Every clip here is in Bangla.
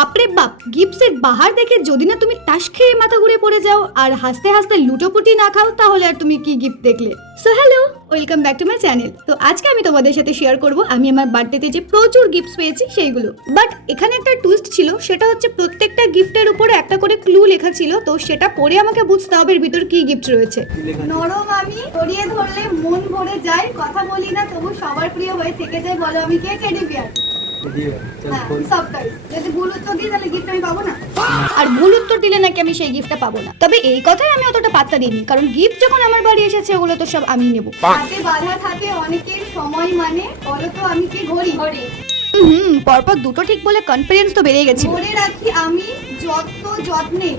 বাপরে বাপ, গিফটসের বাহার দেখে যদি না তুমি টাস খেয়ে মাথা ঘুরে পড়ে যাও আর হাসতে হাসতে লুটোপুটি না খাও, তাহলে আর তুমি কি গিফট দেখলে। So hello, welcome back to my channel. তো আজকে আমি তোমাদের সাথে শেয়ার করব আমি আমার বার্থডেতে যে প্রচুর গিফটস পেয়েছি সেইগুলো। বাট এখানে একটা টুইস্ট ছিল, সেটা হচ্ছে প্রত্যেকটা গিফটের উপরে একটা করে ক্লু লেখা ছিল, তো সেটা পড়ে আমাকে বুঝতে হবে এর ভিতর কি গিফট রয়েছে। নরম আমি, জড়িয়ে ধরলে মন ভরে যায়, কথা বলি না তবু সবার প্রিয় হয়ে থেকে যায়, বলো আমি কে? Teddy bear. যদি ভুল উত্তর দিই তাহলে গিফট আমি পাবো না, আর ভুল উত্তর দিলে নাকি আমি সেই গিফটটা পাবো না। তবে এই কথাই আমি অতটা পাত্তা দিইনি, কারণ গিফট যখন আমার বাড়ি এসেছে ওগুলো তো সব আমি নেবো। হাতে বাঁধা থাকে অনেকের সময়, মানে বলো তো আমি কি? ঘড়ি। পরপর দুটো ঠিক বলে কনফিডেন্স তো বেড়ে গেছে। মনে রাখি আমি যত যত্নে,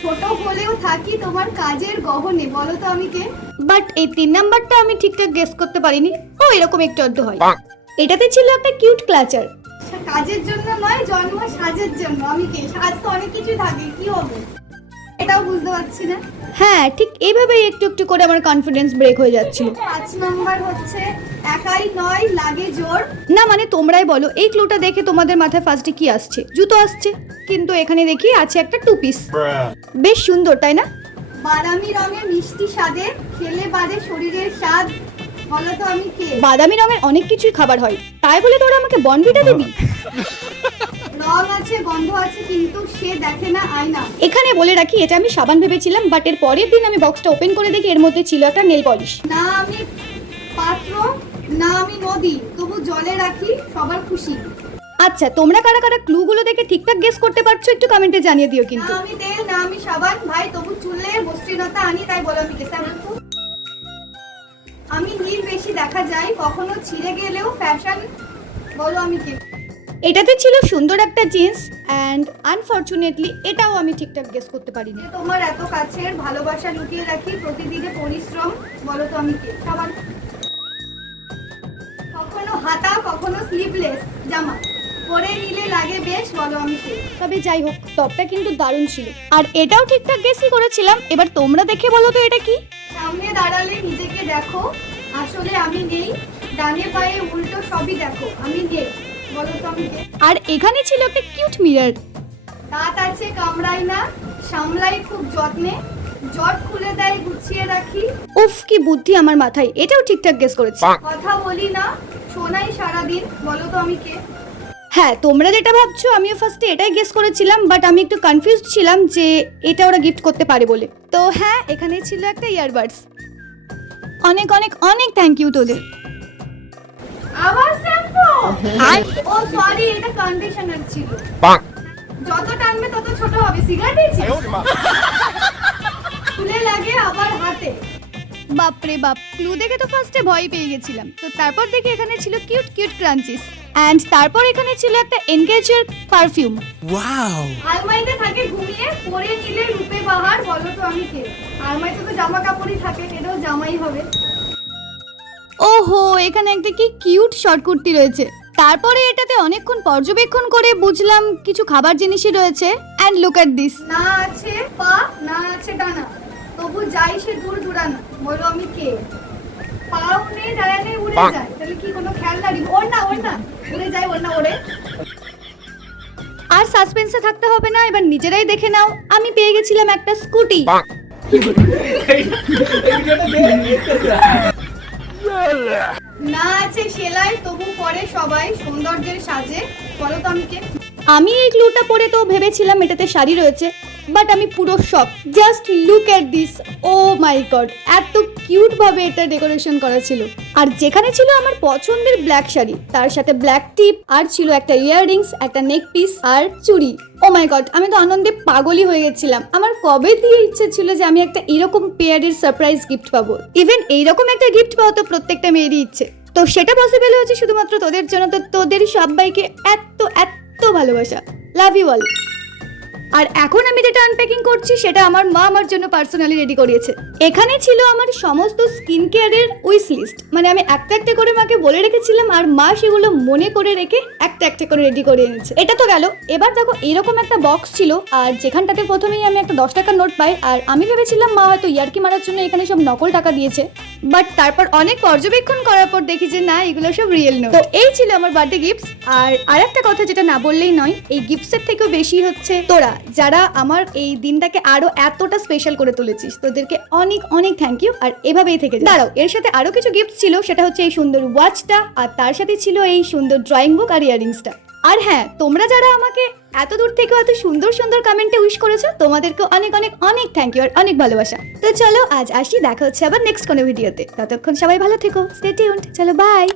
ছোট হলেও থাকি তোমার কাজের গহনে, বলো তো আমি কে? বাট এই 3 নাম্বারটা আমি ঠিকঠাক গেস করতে পারিনি। ও এরকম একটু অর্ধ হয়। এটাতে ছিল একটা কিউট ক্লাচার। কাজের জন্য নয়, জন্ম সাজের জন্য। আমি কে? সাজ তো অনেক কিছু থাকে, কি হবে এটাও বুঝতে পারছি না। হ্যাঁ, ঠিক এইভাবেই একটু একটু করে আমার কনফিডেন্স ব্রেক হয়ে যাচ্ছিল। 5 নাম্বার হচ্ছে একাই নয় লাগে জোর। না মানে তোমরাই বলো, এই ক্লুটা দেখে তোমাদের মাথায় ফার্স্টে কি আসছে? জুতো আসছে, কিন্তু এখানে দেখি আছে একটা 2 পিস। বেশ সুন্দর, তাই না? বাদামি রঙের মিষ্টি স্বাদে খেলে বাদে শরীরের স্বাদ, বলো তো আমি কে? বাদামি রঙের অনেক কিছুই খাবার হয়, তাই বলে তোরা আমাকে বনভিটা দিবি? রং আছে, গন্ধ আছে, কিন্তু সে দেখে না আয়না। এখানে বলে রাখি, এটা আমি সাবান ভেবেছিলাম, বাট এর পরের দিন আমি বক্সটা ওপেন করে দেখি এর মধ্যে ছিল একটা নেল পলিশ। না আমি পাত্র, না আমি নদী, তবু জলে রাখি সবার খুশি। আচ্ছা, তোমরা কারা কারা ক্লুগুলো দেখে ঠিকঠাক গেস করতে পারছো একটু কমেন্টে জানিয়ে দিও। কিন্তু না আমি তেল, না আমি সাবান, ভাই তবু চুলে মসৃণতা আনি, তাই বলো আমি কে? আমি নীল বেশি দেখা যায়, কখনো ছিঁড়ে গেলেও ফ্যাশন, বলো আমি কে? এটাতে ছিল সুন্দর একটা জিন্স, অ্যান্ড আনফরচুনেটলি এটাও আমি ঠিকঠাক গেস করতে পারিনি। তোমার এত কাছের ভালোবাসা লুকিয়ে রাখি প্রতিদিনে পরিশ্রম, বলো তো আমি কে? সাবান। কখনো হাতা, কখনো স্লিভলেস জামা, পরে নিলে লাগে বেশ, বলো আমি কে? তবে যাই হোক, টপটা কিন্তু দারুণ ছিল, আর এটাও ঠিকঠাক গেসই করেছিলাম। এবার তোমরা দেখে বলো তো এটা কি? সামনে দাঁড়ালে নিজেকে দেখো, আসলে আমি নেই, ডানে পায়ে উল্টো সবই দেখো, আমি নেই, বলো তো আমি কে? আর এখানে ছিল একটা কিউট মিরর। দাঁত আছে কামড়াই না, সামলাই খুব যত্নে, জট খুলে দেয় গুছিয়ে রাখি। উফ কি বুদ্ধি আমার মাথায়, এটাও ঠিকঠাক গেস করেছি। কথা বলি না, শোনাই সারাদিন, বলো তো আমি কে? হ্যাঁ, তোমরা যেটা ভাবছো আমিও ফার্স্টে এটাই গেস করেছিলাম, বাট আমি একটু কনফিউজড ছিলাম যে এটা ওরা গিফট করতে পারে বলে। তো হ্যাঁ, এখানে ছিল একটা ইয়ারবাডস। অনেক অনেক অনেক থ্যাংক ইউ তোদের। আবার শ্যাম্পু? ও সরি, এটা কন্ডিশনার ছিল। যত টানবে তত ছোট হবে। সিগারেট দিয়েছি? ফুলে লাগে আবার হাতে। বাপরে বাপ, ক্লু দেখে তো ফার্স্টে ভয় পেয়ে গেছিলাম। তো তারপর দেখি এখানে ছিল কিউট কিউট ক্রাঞ্চিস, এন্ড তারপর এখানে ছিল একটা এনগেজার পারফিউম। ওয়াও! আলমারিতে থাকে ঘুমিয়ে, পরে নিলে রূপে বাহার, বলো তো আমি কে? আলমারিতে তো জামা কাপড়ই থাকে, এটাও জামাই হবে। ওহো, এখানে একটা কি কিউট শর্ট কুর্তি রয়েছে। তারপরে এটাতে অনেকক্ষণ পর্যবেক্ষণ করে বুঝলাম কিছু খাবার জিনিসই রয়েছে। And look at this. না আছে পা, না আছে ডানা, তবু যাই সে দূর দূরানা, বলো আমি কে? পাও নেই, ডানা নেই, উড়ে যায়, তাহলে কি কোনো খেয়াল রাখি? ওড়না, ওড়না উড়ে যায়, ওড়না ওড়ে। আর সাসপেন্সে থাকতে হবে না, এবার নিজেরাই দেখে নাও। আমি পেয়ে গেছিলাম একটা স্কুটি। না আছে সেলাই, তবু পরে সবাই সৌন্দর্যের সাজে, বলো তো আমি কে? আমি এই ক্লুটা পরে তো ভেবেছিলাম এটাতে শাড়ি রয়েছে, বাট আমি পুরো shock. Just look at this, oh my God, এত কিউট ভাবে এটা ডেকোরেশন করা ছিল। আর যেখানে ছিল আমার পছন্দের ব্ল্যাক শাড়ি, তার সাথে ব্ল্যাক টিপ, আর ছিল একটা ইয়াররিংস, একটা নেক পিস আর চুড়ি। ও মাই গড, আমি তো আনন্দে পাগলই হয়ে গেছিলাম। আমার কবে দিয়ে ইচ্ছে ছিল যে আমি একটা এরকম পেয়ারের সারপ্রাইজ গিফট পাবো। ইভেন এইরকম একটা গিফট পাওয়া তো প্রত্যেকটা মেয়েরই ইচ্ছে, তো সেটা পসিবল হয়েছে শুধুমাত্র তোদের জন্য। তো তোদের সবাইকে এত এত ভালোবাসা, লাভ ইউ অল। আর এখন আমি যেটা আনপ্যাকিং করছি সেটা আমার মা আমার জন্য পার্সোনালি রেডি করিয়েছে। এখানে ছিল আমার সমস্ত স্কিন কেয়ারের উইশ লিস্ট, মানে আমি একটা একটা করে মাকে বলে রেখেছিলাম, আর মা সেগুলো মনে করে রেখে একটা একটা করে রেডি করে এনেছে। এটা তো গেল। এবার দেখো এরকম একটা বক্স ছিল, আর যেখানটাতে প্রথমেই আমি একটা 10 টাকার নোট পাই, আর আমি ভেবেছিলাম মা হয়তো ইয়ার্কি মারার জন্য এখানে সব নকল টাকা দিয়েছে, বাট তারপর অনেক পর্যবেক্ষণ করার পর দেখি যে না, এগুলো সব রিয়েল নয়। তো এই ছিল আমার বার্থডে গিফটস। আর একটা কথা যেটা না বললেই নয়, এই গিফটসের থেকেও বেশি হচ্ছে তোরা, যারা আমার এই দিনটাকে আরো এতটা স্পেশাল করে তুলেছিস। তোদেরকে অনেক অনেক থ্যাংক ইউ। আর এভাবেই থেকে যা। দাঁড়াও, এর সাথে আরো কিছু গিফট ছিল, সেটা হচ্ছে এই সুন্দর ওয়াচটা, আর তার সাথে ছিল এই সুন্দর ড্রয়িং বুক আর ইয়ারিংসটা। আর হ্যাঁ, তোমরা যারা আমাকে এত দূর থেকে এত সুন্দর সুন্দর কমেন্টে উইশ করেছো, তোমাদেরকে অনেক অনেক অনেক থ্যাংক ইউ আর অনেক ভালোবাসা। তো চলো আজ আসি, দেখা হচ্ছে আবার নেক্সট কোনো ভিডিওতে। ততক্ষণ সবাই ভালো থেকো, স্টে টিউনড, চলো বাই।